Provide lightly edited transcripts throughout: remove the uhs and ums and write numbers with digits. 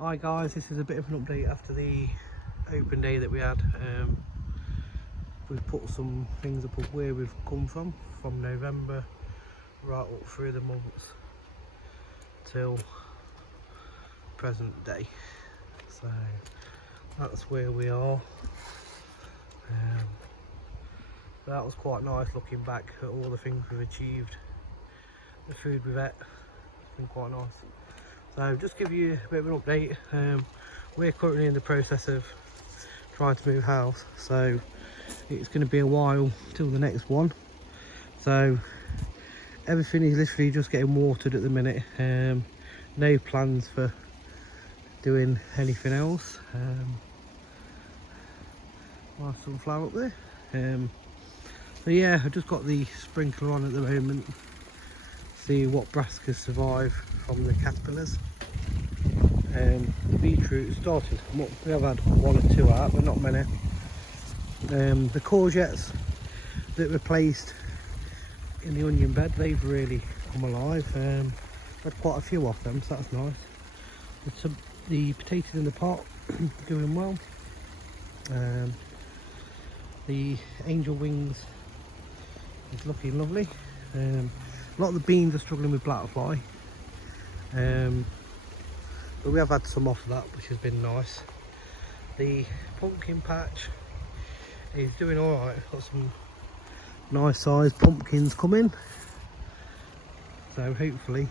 Hi guys, this is a bit of an update after the open day that we had. We've put some things up of where we've come from November right up through the months till present day. So that's where we are. That was quite nice looking back at all the things we've achieved, the food we've ate. It's been quite nice. So just give you a bit of an update. We're currently in the process of trying to move house, so it's going to be a while till the next one. So everything is literally just getting watered at the minute. No plans for doing anything else. Nice sunflower up there. So yeah, I've just got the sprinkler on at the moment. See what brassicas survive from the caterpillars. The beetroot starting to come up. We have had one or two out, but not many. The courgettes that were placed in the onion bed, they've really come alive. Had quite a few of them, so that's nice. The potatoes in the pot doing well. The angel wings is looking lovely. A lot of the beans are struggling with blackfly, but we have had some off of that, which has been nice. The pumpkin patch is doing alright. Got some nice sized pumpkins coming, so hopefully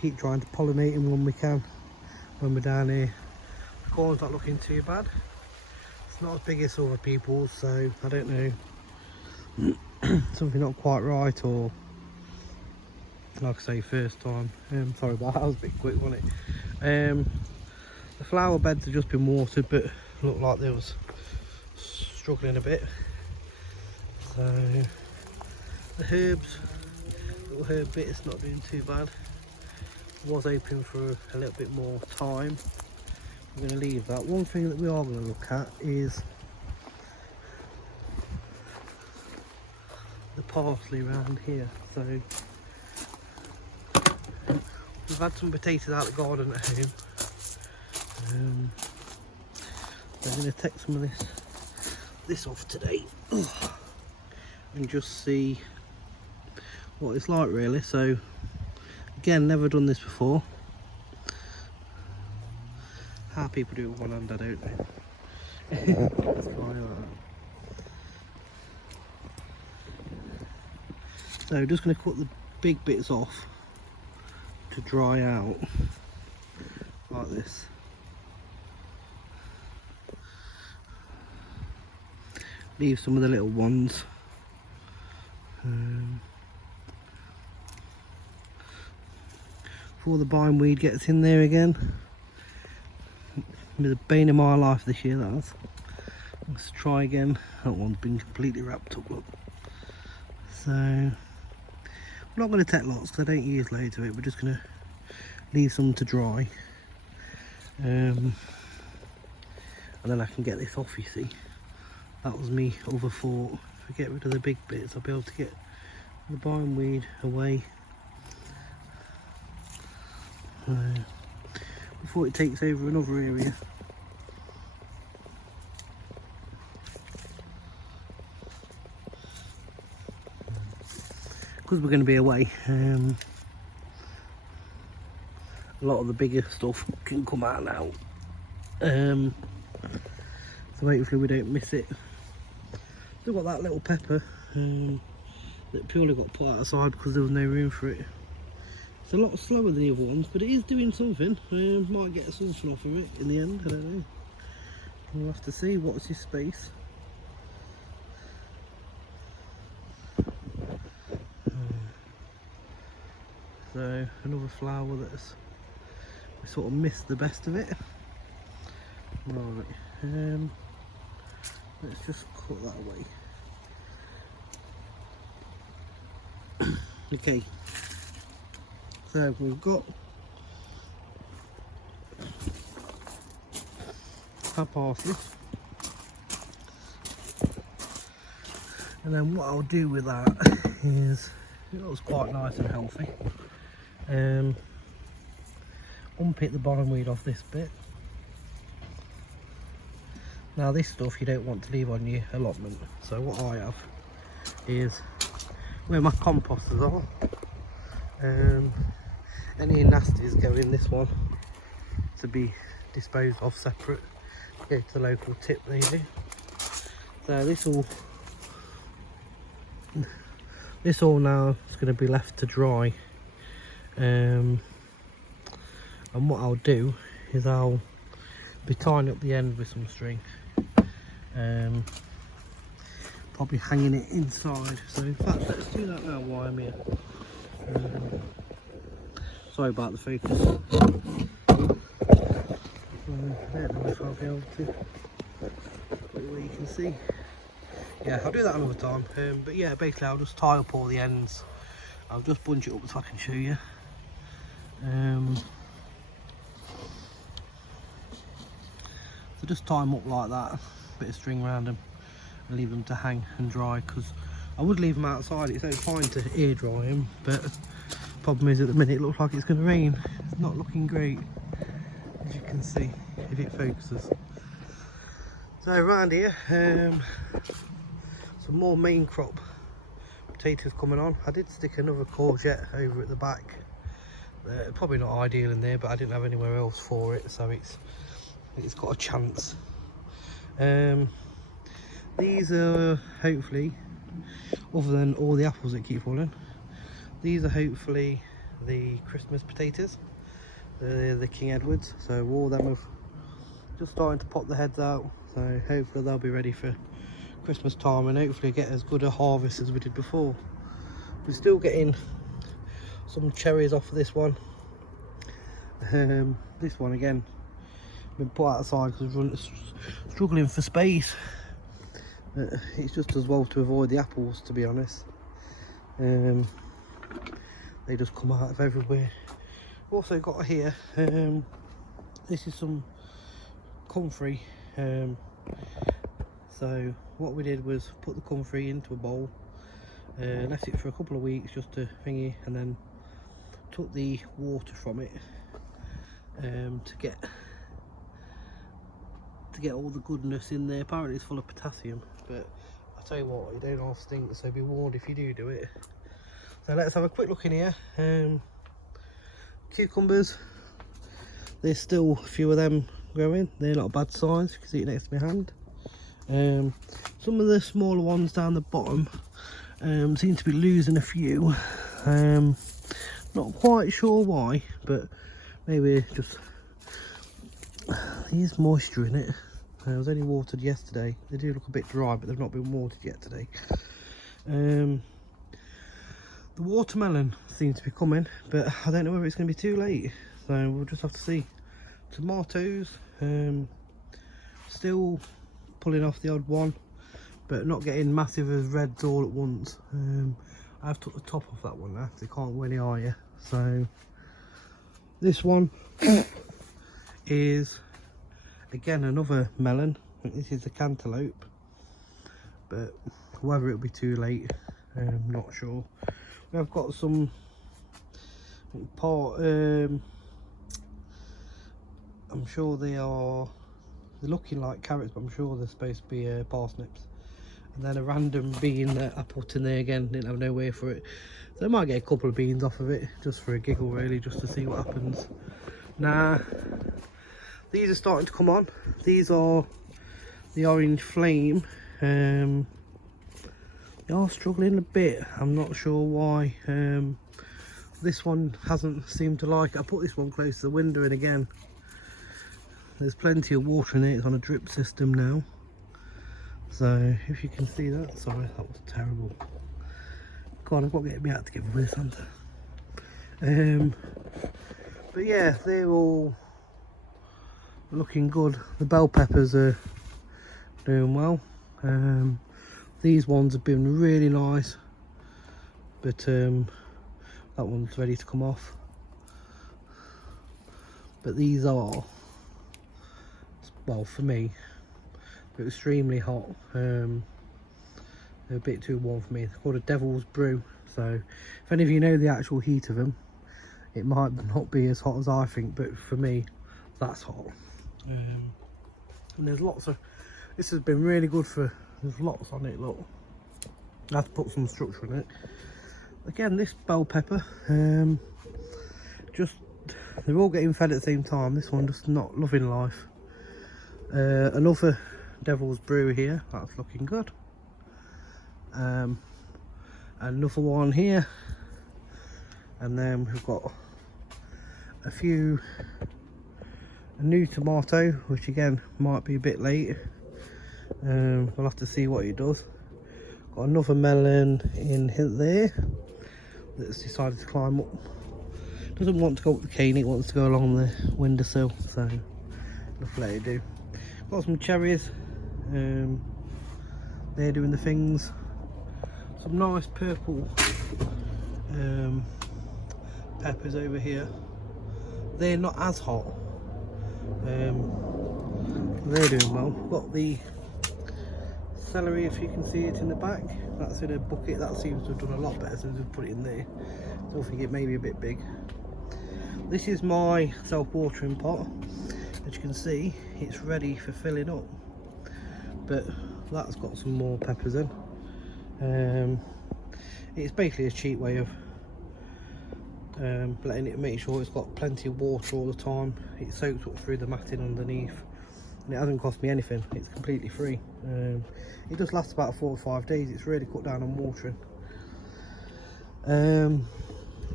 keep trying to pollinate them when we can, when we're down here. The corn's not looking too bad. It's not as big as other people's, so I don't know, something not quite right, or like I say, first time. Sorry about that, that was a bit quick, wasn't it? The flower beds have just been watered, but looked like they was struggling a bit. So the herbs, little herb bit, it's not doing too bad. Was hoping for a little bit more time. I'm going to leave that. One thing that we are going to look at is the parsley around here. So we've had some potatoes out of the garden at home. I'm going to take some of this off today and just see what it's like, really. So again, never done this before. How people do it with one hand, I don't know. Let's try that. So just going to cut the big bits off to dry out like this. Leave some of the little ones. Before the bindweed gets in there again. With the bane of my life this year, that has. Let's try again. That one's been completely wrapped up. Look. So I'm not going to take lots because I don't use loads of it. We're just going to leave some to dry, and then I can get this off. You see, that was me other thought. If I get rid of the big bits, I'll be able to get the bindweed away before it takes over another area. Because we're going to be away, a lot of the bigger stuff can come out now, so hopefully we don't miss it. Still got that little pepper that purely got put outside because there was no room for it. It's a lot slower than the other ones, but it is doing something. Might get something off of it in the end, I don't know. We'll have to see. What's his space? So another flower that's, we sort of missed the best of it. Right, let's just cut that away. Okay, so we've got our parsley, and then what I'll do with that is, it looks quite nice and healthy. unpick the bindweed off this bit. Now this stuff you don't want to leave on your allotment, so what I have is where my composters are. Any nasties go in this one to be disposed of separate, go to the local tip maybe. So this all now is going to be left to dry, and what I'll do is I'll be tying up the end with some string, probably hanging it inside. So in fact, let's do that now while I'm here. Sorry about the focus. I don't know if I'll be able to put it where you can see. Yeah, I'll do that another time. But yeah, basically I'll just tie up all the ends. I'll just bunch it up so I can show you. So just tie them up like that, bit of string around them, and leave them to hang and dry, because I would leave them outside. It's fine to air dry them, but problem is at the minute it looks like it's going to rain. It's not looking great, as you can see if it focuses. So around here, some more main crop potatoes coming on. I did stick another courgette over at the back. Probably not ideal in there, but I didn't have anywhere else for it, so it's got a chance. These are hopefully, other than all the apples that keep falling, these are hopefully the Christmas potatoes. They're the King Edwards, so all them have just starting to pop the heads out, so hopefully they'll be ready for Christmas time and hopefully get as good a harvest as we did before. We're still getting some cherries off of this one. This one again been put outside because we're struggling for space. It's just as well to avoid the apples, to be honest. They just come out of everywhere. We've also got here, this is some comfrey. So what we did was put the comfrey into a bowl, left it for a couple of weeks just to thingy, and then took the water from it to get all the goodness in there. Apparently it's full of potassium, but I tell you what, it don't half stink, so be warned if you do it. So let's have a quick look in here. Cucumbers, there's still a few of them growing. They're not a bad size, you can see it next to my hand. Some of the smaller ones down the bottom seem to be losing a few. Not quite sure why, but maybe just there's moisture in it. I was only watered yesterday. They do look a bit dry, but they've not been watered yet today. The watermelon seems to be coming, but I don't know whether it's going to be too late, so we'll just have to see. Tomatoes, still pulling off the odd one, but not getting massive as reds all at once. I've took the top off that one now because it can't go any higher. So this one is again another melon. I think this is the cantaloupe, but whether it'll be too late, I'm not sure. We've got some I'm sure they're looking like carrots, but I'm sure they're supposed to be parsnips. And then a random bean that I put in there again, didn't have nowhere for it, so I might get a couple of beans off of it just for a giggle, really, just to see what happens. Now these are starting to come on. These are the orange flame. They are struggling a bit, I'm not sure why. This one hasn't seemed to like it. I put this one close to the window, and again there's plenty of water in it. It's on a drip system now, so if you can see that. Sorry, that was terrible. God, I've got to get me out together with this hunter. But yeah, they're all looking good. The bell peppers are doing well. These ones have been really nice, but that one's ready to come off. But these are, well, for me, they're extremely hot. They're a bit too warm for me. They're called a devil's brew, so if any of you know the actual heat of them, It might not be as hot as I think, but for me, that's hot. And there's lots of, this has been really good for, there's lots on it, look. I have to put some structure in it. Again, this bell pepper, just, they're all getting fed at the same time. This one just not loving life. Another Devil's Brew here, that's looking good. Another one here, and then we've got a new tomato, which again might be a bit late. We'll have to see what it does. Got another melon in there that's decided to climb up. Doesn't want to go up the cane, it wants to go along the windowsill, so let's let it do. Got some cherries, they're doing the things. Some nice purple peppers over here. They're not as hot. They're doing well. Got the celery, if you can see it in the back. That's in a bucket. That seems to have done a lot better since we put it in there. Still think it may be a bit big. This is my self-watering pot. As you can see, it's ready for filling up. But that's got some more peppers in. It's basically a cheap way of letting it, make sure it's got plenty of water all the time. It soaks up through the matting underneath, and it hasn't cost me anything. It's completely free. It does last about 4 or 5 days. It's really cut down on watering.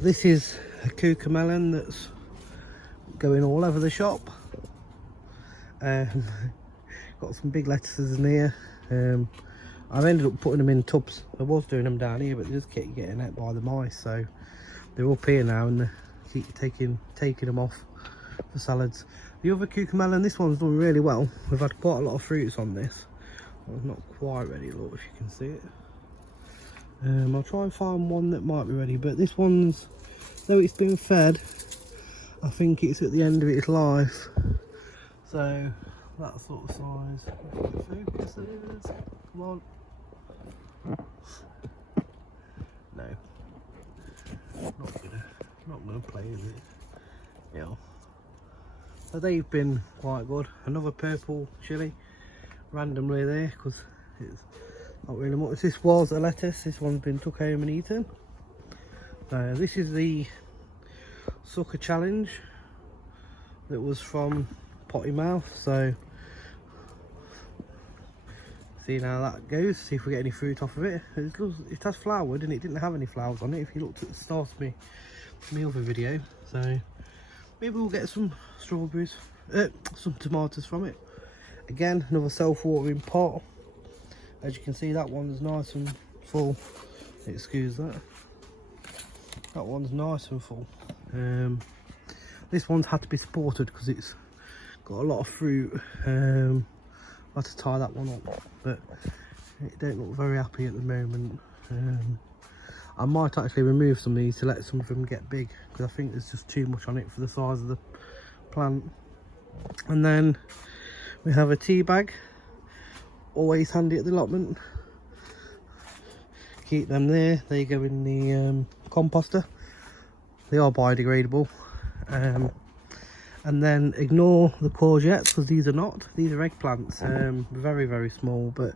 This is a cucamelon that's going all over the shop. Got some big lettuces in here. I've ended up putting them in tubs. I was doing them down here, but they just keep getting ate by the mice, so they're up here now, and they keep taking them off for salads. The other cucamelon, this one's done really well. We've had quite a lot of fruits on this. Well, it's not quite ready, look, if you can see it. I'll try and find one that might be ready, but this one's, though it's been fed, I think it's at the end of its life. So that sort of size. Focus it is. Come on. No. Not gonna play, is it? Yeah. So they've been quite good. Another purple chilli randomly there, because it's not really much. This was a lettuce. This one's been took home and eaten. This is the sucker challenge that was from Potty Mouth. So see how that goes, see if we get any fruit off of it. It has flowered, and it didn't have any flowers on it if you looked at the start of my other video. So maybe we'll get some strawberries, some tomatoes from it. Again, another self-watering pot. As you can see, that one's nice and full. Excuse that. That one's nice and full. This one's had to be supported because it's got a lot of fruit. I had to tie that one up, but it don't look very happy at the moment. I might actually remove some of these to let some of them get big, because I think there's just too much on it for the size of the plant. And then we have a tea bag, always handy at the allotment. Keep them there. They go in the composter. They are biodegradable. And then ignore the courgettes, because these are not. These are eggplants. Very, very small, but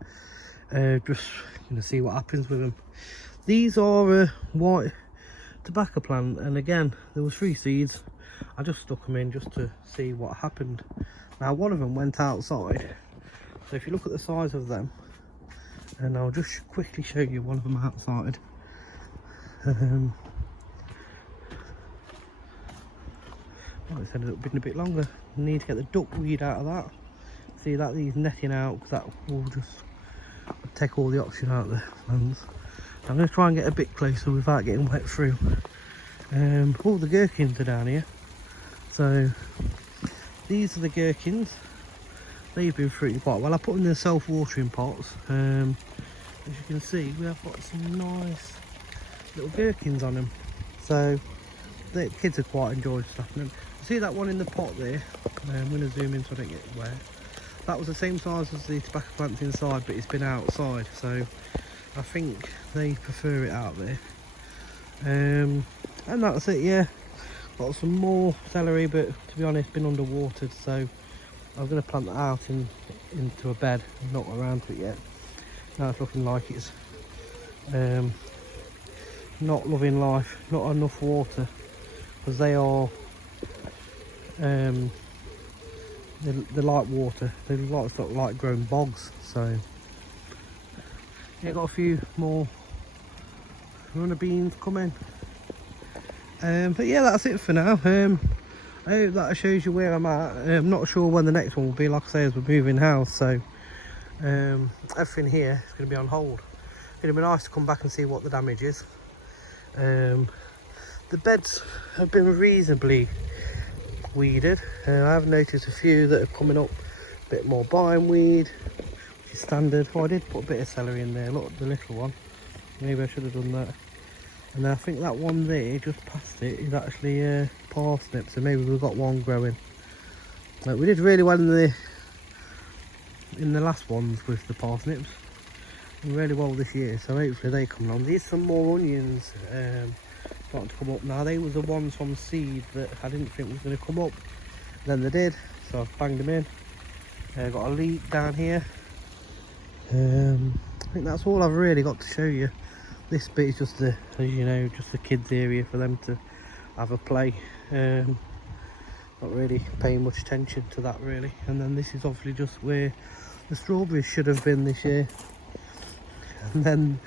just gonna see what happens with them. These are a white tobacco plant, and again, there was 3 seeds. I just stuck them in just to see what happened. Now, one of them went outside. So if you look at the size of them, and I'll just quickly show you one of them outside. Oh, it's ended up being a bit longer. Need to get the duckweed out of that. See that needs netting out, because that will just take all the oxygen out of the plants. I'm going to try and get a bit closer without getting wet through. All the gherkins are down here. So these are the gherkins. They've been fruiting quite well. I put them in the self-watering pots. As you can see, we have got some nice little gherkins on them. So the kids are quite enjoying stuffing them. See that one in the pot there? I'm going to zoom in so I don't get wet. That was the same size as the tobacco plants inside, but it's been outside, so I think they prefer it out there. And that's it, yeah. Got some more celery, but to be honest, been underwatered, so I'm going to plant that out into a bed. I'm not around to it yet. Now it's looking like it's not loving life, not enough water, because they are they like water. They like sort of like growing bogs. So yeah, got a few more runner beans coming. But yeah, that's it for now. I hope that shows you where I'm at. I'm not sure when the next one will be. Like I say, as we're moving house, so everything here is going to be on hold. It'll be nice to come back and see what the damage is. The beds have been reasonably weeded. I have noticed a few that are coming up a bit more bindweed, which is standard. Oh, I did put a bit of celery in there. Look, the little one. Maybe I should have done that. And then I think that one there, just past it, is actually parsnip. So maybe we've got one growing. We did really well in the last ones with the parsnips. Really well this year, so hopefully they come along. There's some more onions starting to come up now. They were the ones from seed that I didn't think was going to come up. Then they did, so I've banged them in. Got a leek down here. I think that's all I've really got to show you. This bit is just the, as you know, just the kids area for them to have a play. Not really paying much attention to that really. And then this is obviously just where the strawberries should have been this year. And then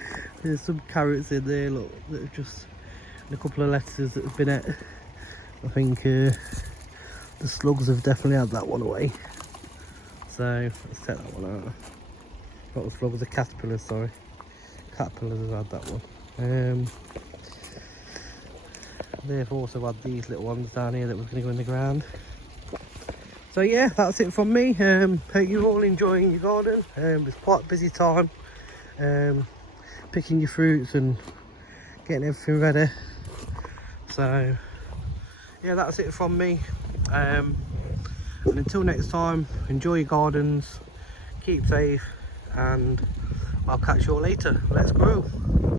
there's some carrots in there, look, that have just, and a couple of lettuces that have been at. I think the slugs have definitely had that one away. So let's take that one out. Not the slugs, the caterpillars, sorry. Caterpillars have had that one. They've also had these little ones down here that were going to go in the ground. So yeah, that's it from me. Hope you're all enjoying your garden. It's quite a busy time. Picking your fruits and getting everything ready. So yeah, that's it from me. And until next time, enjoy your gardens, keep safe, and I'll catch you all later. Let's grow.